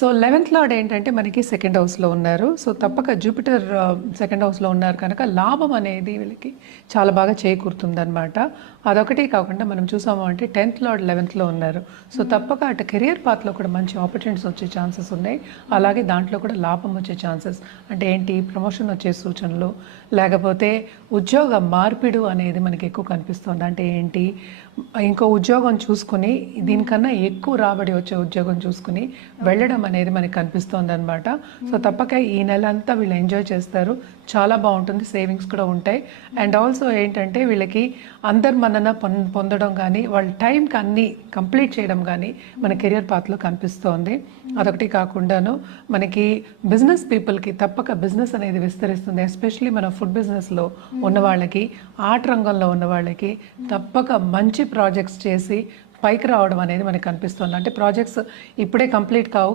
So 11th lord ఏంటంటే మనకి second హౌస్లో ఉన్నారు. సో తప్పక జూపిటర్ సెకండ్ హౌస్లో ఉన్నారు కనుక లాభం అనేది వీళ్ళకి చాలా బాగా చేకూరుతుందన్నమాట. అదొకటి కాకుండా మనం చూసాము అంటే 10th లార్డ్ 11th ఉన్నారు. సో తప్పక అటు కెరియర్ పాత్లో కూడా మంచి ఆపర్చునిటీస్ వచ్చే ఛాన్సెస్ ఉన్నాయి. అలాగే దాంట్లో కూడా లాభం వచ్చే ఛాన్సెస్ అంటే ఏంటి, ప్రమోషన్ వచ్చే సూచనలు, లేకపోతే ఉద్యోగ మార్పిడు అనేది మనకి ఎక్కువ కనిపిస్తుంది. అంటే ఏంటి, ఇంకో ఉద్యోగం చూసుకుని దీనికన్నా ఎక్కువ రాబడి వచ్చే ఉద్యోగం చూసుకుని వెళ్ళడం అనేది మనకి కనిపిస్తుంది అనమాట. సో తప్పక ఈ నెల అంతా వీళ్ళు ఎంజాయ్ చేస్తారు, చాలా బాగుంటుంది, సేవింగ్స్ కూడా ఉంటాయి. అండ్ ఆల్సో ఏంటంటే వీళ్ళకి అంతర్మన్నన పొందడం కానీ వాళ్ళ టైంకి అన్నీ కంప్లీట్ చేయడం కానీ మన కెరియర్ పాత్లో కనిపిస్తోంది. అదొకటి కాకుండాను మనకి బిజినెస్ పీపుల్కి తప్పక బిజినెస్ అనేది విస్తరిస్తుంది. ఎస్పెషలీ మన ఫుడ్ బిజినెస్లో ఉన్న వాళ్ళకి, ఆర్ట్ రంగంలో ఉన్న వాళ్ళకి తప్పక మంచి ప్రాజెక్ట్స్ చేసి పైకి రావడం అనేది మనకు కనిపిస్తుంది. అంటే ప్రాజెక్ట్స్ ఇప్పుడే కంప్లీట్ కావు,